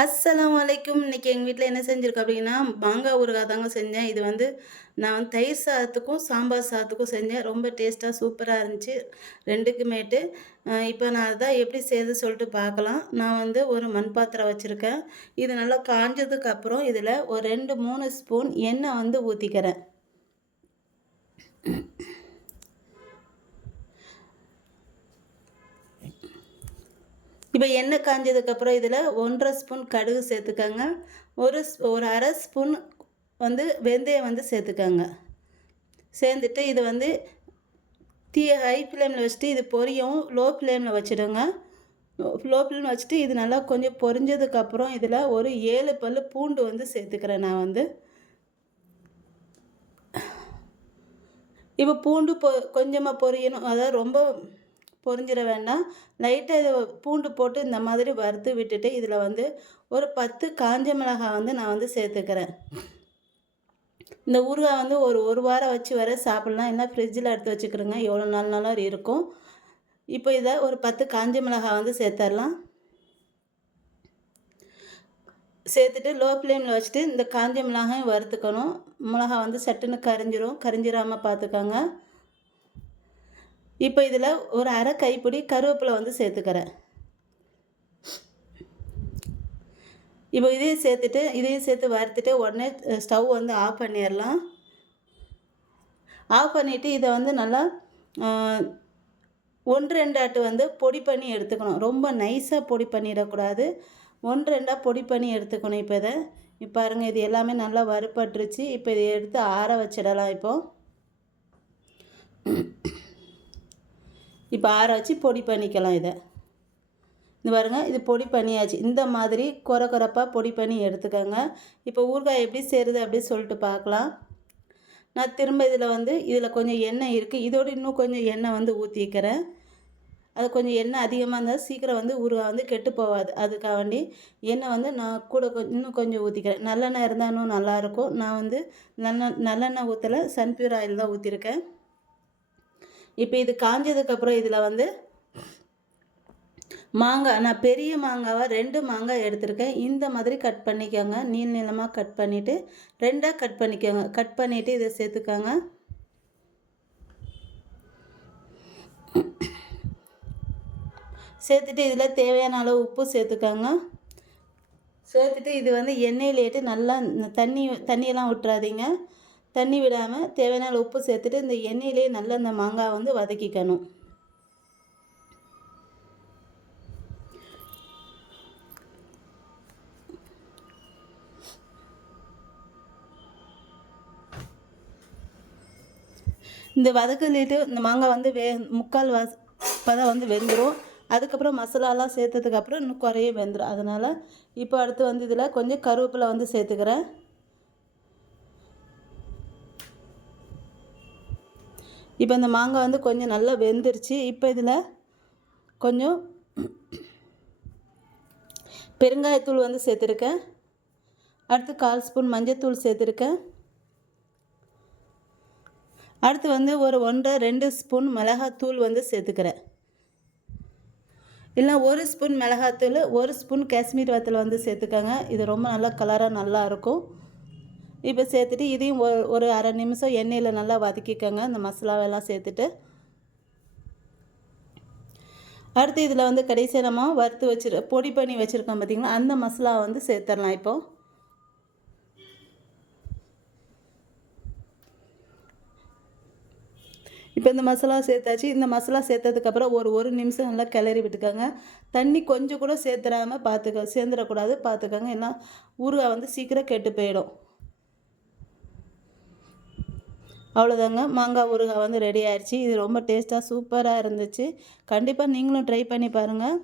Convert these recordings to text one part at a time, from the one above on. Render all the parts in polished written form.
அஸ்ஸலாமு அலைக்கும். இன்னைக்கு எங்கள் வீட்டில் என்ன செஞ்சுருக்கோம் அப்படின்னா, மாங்காய் ஊறுகாய் தாங்க செஞ்சேன். இது வந்து நான் வந்து தயிர் சாதத்துக்கும், சாம்பார் சாதத்துக்கும் செஞ்சேன். ரொம்ப டேஸ்ட்டாக சூப்பராக இருந்துச்சு 2க்குமேட்டு. இப்போ நான் அதான் எப்படி செய்யுது சொல்லிட்டு பார்க்கலாம். நான் வந்து ஒரு மண் பாத்திரம் வச்சுருக்கேன். இது நல்லா காஞ்சதுக்கப்புறம் இதில் ஒரு 2, 3 ஸ்பூன் எண்ணெய் வந்து ஊற்றிக்கிறேன். இப்போ எண்ணெய் காஞ்சதுக்கப்புறம் இதில் 1½ ஸ்பூன் கடுகு சேர்த்துக்கங்க. ஒரு அரை ஸ்பூன் வந்து வெந்தயம் வந்து சேர்த்துக்கங்க. சேர்ந்துட்டு இது வந்து தீயை ஹை ஃப்ளேமில் வச்சுட்டு இது பொரியும். லோ ஃப்ளேமில் வச்சுடுங்க. லோ ஃப்ளேமில் வச்சுட்டு இது நல்லா கொஞ்சம் பொரிஞ்சதுக்கப்புறம் இதில் ஒரு 7 பல் பூண்டு வந்து சேர்த்துக்கிறேன் நான் வந்து. இப்போ பூண்டு கொஞ்சமாக பொரியணும். அதாவது ரொம்ப பொரிஞ்சிட வேண்டாம். லைட்டாக இதை பூண்டு போட்டு இந்த மாதிரி வறுத்து விட்டுட்டு இதில் வந்து ஒரு 10 காஞ்ச மிளகாய் வந்து நான் வந்து சேர்த்துக்கிறேன். இந்த ஊறுகாய் வந்து ஒரு வாரம் வச்சு வர சாப்பிட்லாம். இல்லை ஃப்ரிட்ஜில் எடுத்து வச்சுக்கிறோங்க. எவ்வளோ நாள்னாலும் இருக்கும். இப்போ இதை ஒரு 10 காஞ்ச மிளகாய் வந்து சேர்த்துடலாம். சேர்த்துட்டு லோ ஃப்ளேமில் வச்சுட்டு இந்த காஞ்ச மிளகாயும் வறுத்துக்கணும். மிளகாய் வந்து சட்டுன்னு கரிஞ்சிராமல் பார்த்துக்கோங்க. இப்போ இதில் ஒரு அரை கைப்பிடி கருவேப்பிலை வந்து சேர்த்துக்கிறேன். இப்போ இதையும் சேர்த்து வறுத்துட்டு உடனே ஸ்டவ் வந்து ஆஃப் பண்ணிடலாம். ஆஃப் பண்ணிவிட்டு இதை வந்து நல்லா 1-2 ஆட்டு வந்து பொடி பண்ணி எடுத்துக்கணும். ரொம்ப நைஸாக பொடி பண்ணிடக்கூடாது. 1-2 பொடி பண்ணி எடுத்துக்கணும். இப்போ பாருங்கள், இது எல்லாமே நல்லா வறுபட்டுருச்சு. இப்போ இதை எடுத்து ஆற வச்சிடலாம். இப்போ ஆற வச்சு பொடி பண்ணிக்கலாம். இந்த பாருங்கள், இது பொடி பண்ணியாச்சு. இந்த மாதிரி கொரப்பாக பொடி பண்ணி எடுத்துக்கோங்க. இப்போ ஊறுகாய் எப்படி செய்கிறது அப்படின்னு சொல்லிட்டு பார்க்கலாம். நான் திரும்ப இதில் கொஞ்சம் எண்ணெய் இருக்குது. இதோடு இன்னும் கொஞ்சம் எண்ணெய் வந்து ஊற்றிக்கிறேன். அது கொஞ்சம் எண்ணெய் அதிகமாக இருந்தால் சீக்கிரம் வந்து ஊறுகாய் வந்து கெட்டு போகாது. அதுக்காக வேண்டி எண்ணெய் வந்து நான் கூட இன்னும் கொஞ்சம் ஊற்றிக்கிறேன். நல்லெண்ணெய் இருந்தால் இன்னும் நல்லாயிருக்கும். நான் வந்து நல்லெண்ணெய் ஊற்றலை, சன்ஃப்ளவர் ஆயில் தான் ஊற்றிருக்கேன். இப்போ இது காஞ்சதுக்கப்புறம் இதில் வந்து மாங்காய், நான் பெரிய மாங்காவாக 2 மாங்காய் எடுத்திருக்கேன். இந்த மாதிரி கட் பண்ணிக்கோங்க. நீளமாக கட் பண்ணிவிட்டு 2ஆக கட் பண்ணிக்கோங்க. கட் பண்ணிவிட்டு இதை சேர்த்துக்கோங்க. சேர்த்துட்டு இதில் தேவையான அளவு உப்பு சேர்த்துக்கோங்க. சேர்த்துட்டு இது வந்து எண்ணெயிலேட்டு நல்லா தண்ணியெல்லாம் விட்டுறாதீங்க. தண்ணி விடாமல் தேவையான அளவு உப்பு சேர்த்துட்டு இந்த எண்ணெயிலே நல்லா இந்த மாங்காய் வந்து வதக்கிக்கணும். இந்த வதக்கிட்டு இந்த மாங்காய் வந்து முக்கால் பதம் வந்து வெந்துடும். அதுக்கப்புறம் மசாலாலாம் சேர்த்ததுக்கப்புறம் இன்னும் குறைய வெந்துடும். அதனால் இப்போ அடுத்து வந்து இதில் கொஞ்சம் கருவேப்பிலை வந்து சேர்த்துக்கிறேன். இப்போ இந்த மாங்காய் வந்து கொஞ்சம் நல்லா வெந்துருச்சு. இப்போ இதில் கொஞ்சம் பெருங்காயத்தூள் வந்து சேர்த்துருக்கேன். அடுத்து 1/4 ஸ்பூன் மஞ்சள்தூள் சேர்த்துருக்கேன். அடுத்து வந்து ஒரு 1-2 ஸ்பூன் மிளகாத்தூள் வந்து சேர்த்துக்கிறேன். இல்லை 1 ஸ்பூன் மிளகாத்தூள், 1 ஸ்பூன் காஷ்மீர் வத்தல் வந்து சேர்த்துக்கோங்க. இது ரொம்ப நல்லா கலராக நல்லாயிருக்கும். இப்போ சேர்த்துட்டு இதையும் ஒரு அரை நிமிஷம் எண்ணெயில் நல்லா வதக்கிக்கோங்க. இந்த மசாலாவெல்லாம் சேர்த்துட்டு அடுத்து இதில் வந்து கடைசியாக நம்ம பொடி பண்ணி வச்சுருக்கோம் பார்த்திங்களா, அந்த மசாலா வந்து சேர்த்துடலாம். இப்போ இந்த மசாலா சேர்த்தாச்சு. இந்த மசாலா சேர்த்ததுக்கப்புறம் ஒரு நிமிஷம் நல்லா கிளறி விட்டுக்கோங்க. தண்ணி கொஞ்சம் கூட சேர்ந்துடக்கூடாது, பார்த்துக்கோங்க. ஏன்னா ஊறுகாய் வந்து சீக்கிரம் கெட்டு போயிடும். அவ்வளோதாங்க, மாங்காய் ஊறுகாய் வந்து ரெடி ஆயிடுச்சு. இது ரொம்ப டேஸ்ட்டாக சூப்பராக இருந்துச்சு. கண்டிப்பாக நீங்களும் ட்ரை பண்ணி பாருங்கள்.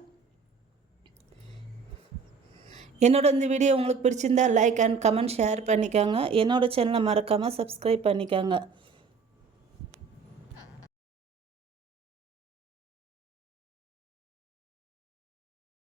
இந்த வீடியோ உங்களுக்கு பிடிச்சிருந்தால் லைக் அண்ட் கமெண்ட் ஷேர் பண்ணிக்கோங்க. என்னோடய சேனலை மறக்காமல் சப்ஸ்கிரைப் பண்ணிக்கோங்க.